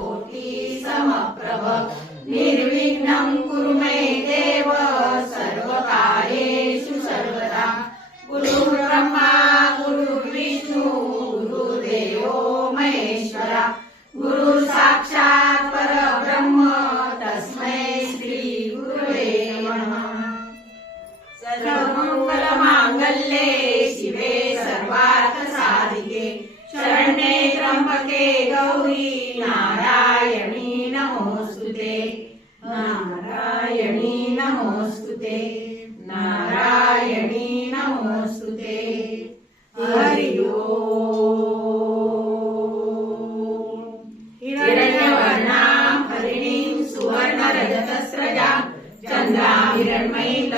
कोटी समप्रभ निर्विघ्नं कुरु मे देव सर्वकार्येषु सर्वदा। गुरुर्ब्रह्मा गुरुर्विष्णु गुरुदेवो महेश्वरा। गुरु साक्षात् परब्रह्म तस्मै श्री गुरुवे नमः। सर्वमङ्गलमाङ्गल्ये शिवे सर्वार्थ साधिके शरण्ये त्र्यम्बके गौरी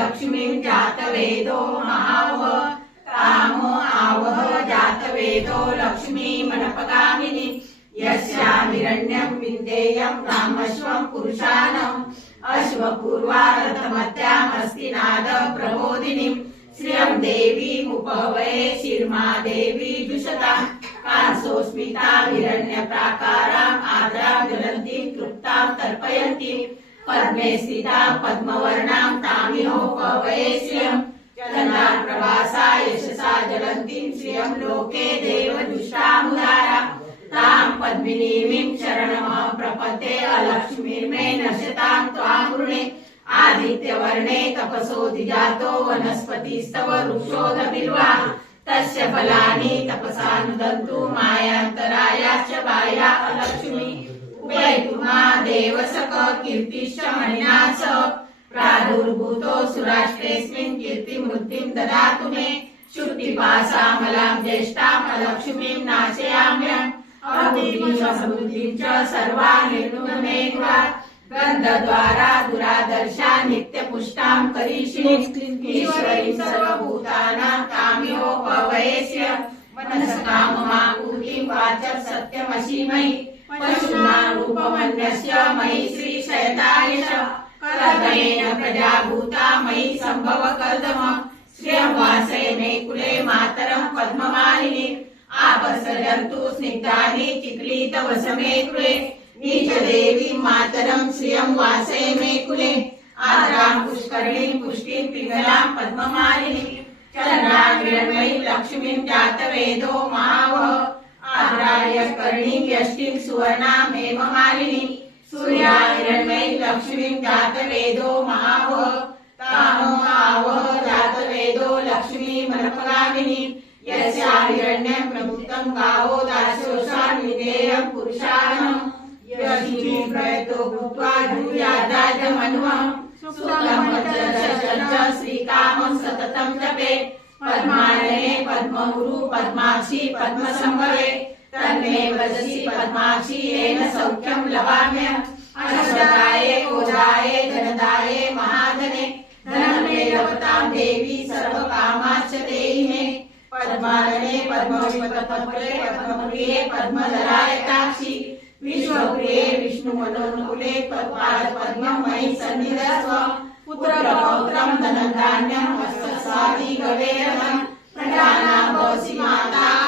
लक्ष्मीं जातवेदो महाव कामो आवह जातवेदो लक्ष्मी मनपकामिनी हिरण्यं विन्देयं रामश्वं पुरुषाणम् अश्वपूर्वारथमत्यामस्ति नाद प्रबोधिनीम् श्रियं देवीमुपहवये शिर्मा देवी जुषता कांसोऽस्मिता हिरण्यप्राकाराम् आद्रां ज्वलन्तीं तृप्तां तर्पयन्तीं पद्मे स्थिता पद्मवर्णां तामिहोपवये श्रियम् चन्द्राप्रभासा यशसा जलन्तीं श्रियं लोके देवदुष्टामुदारा। तां पद्मिनीमीं शरणमः प्रपद्ये अलक्ष्मीर्मे नश्यतां त्वां वृणे आदित्यवर्णे तपसोऽधिजातो वनस्पतिस्तव वृक्षोदबिल्वा। तस्य फलानि तपसा नुदन्तु मायान्तरायाश्च बाया अलक्ष्मी। उपैतु मा देवसक कीर्तिश्च मणिना प्रादुर्भूतो सुराष्ट्रेऽस्मिन् कीर्तिमृद्धिं ददातु मे शुद्धिपासामलां ज्येष्ठाम् अलक्ष्मीं नाशयाम्यम् अबुद्धिं च समृद्धिं च सर्वान् निर्णुम मे द्वारा गन्धद्वारा दुरादर्शा नित्यपुष्टां करीषिणीम् ईश्वरीं सर्वभूतानां काम्योपवयस्य मनसकाममाकुतिं वाचः सत्यमसीमयि। पशूनां रूपमन्यस्य मयि श्रीशयतायश कर्दमेन प्रजाभूता मयि सम्भव कर्दम श्रियं वासय मे कुले मातरं पद्ममालिनि आपसर्जन्तु स्निग्धानि चिक्लीतवसमे कृते नीचदेवीं मातरं श्रियं वासय मे कुले। आद्रां पुष्करिणीं पुष्टिं पिङ्गलां पद्ममालिनि। चन्द्रां हिरण्मयीं लक्ष्मीं जातवेदो महावह आद्राय सुवर्णामेव मालिनी। सुवर्णां हेममालिनी सूर्या हिरण्मयीं लक्ष्मीं जातवेदो महावह कामो आवह जातवेदो लक्ष्मी मनपगामिनी यस्या हिरण्यं प्रभुतं गावो दास्योषान् विधेयं पुरुषाणम् यस्मिन् प्रयतो भूत्वा धूयादाजमन्वम् सुतं च श्रीकामं सततं जपे। पद्मालये पद्मगुरु पद्माक्षी पद्मसम्भवे तन्मे वदसि पद्माक्षी येन सौख्यं लभाम्यम् अश्वदाये कोदाये धनदाये महाधने। धनमे मे देवी सर्वकामाश्च देहि मे पद्मालये पद्मविपतपदे पद्मप्रिये पद्मधराय ताक्षी विश्वप्रिये विष्णुमनोनुकुले त्वत्पाद पद्मं मयि सन्निधस्व। पुत्रपौत्रं धनं धान्यं हस्तस्वादि गवेरहं। प्रजानां भवसि माता।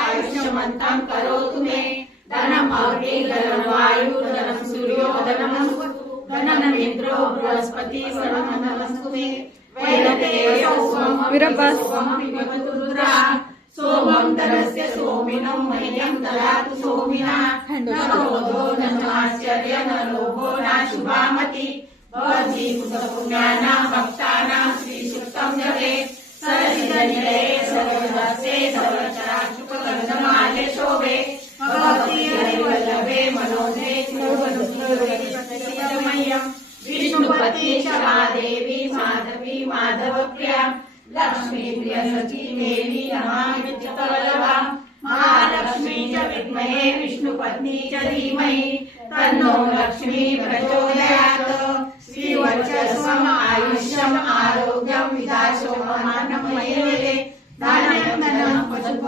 आयुष्यमन्तं करोतु मे। धनम् अग्नि धनं वायु धनं सूर्यो धनमस्तु धनमिन्द्रो बृहस्पति सर्वमस्तु मे। वैरतेयो सोमं वीरब्बास. सोमं पिबतु रुद्रा। सोमं धनस्य सोमिनं मह्यं ददातु सोमिना। न क्रोधो न आश्चर्य न लोभो न शुभामति भवति पुण्यानां भक्तानां श्रीसुक्तं जपे सरसिजनिलये सर्वदासे सर्व विष्णुपति शमा देवी माधवी माधवप्रिया लक्ष्मी देवी महालक्ष्मी च विद्महे विष्णुपत्नी च धीमहि तन्नो लक्ष्मी प्रचोदयात्। श्रीवर्चस्वम् आयुष्यम्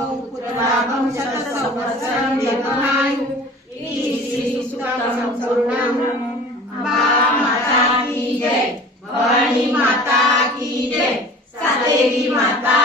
पुत्रलाभं शतसंवत्सरं जन्मनायु श्रीसुतलं सम्पूर्णम् अम्बा माता की जय भवानी माता की जय सतेरी माता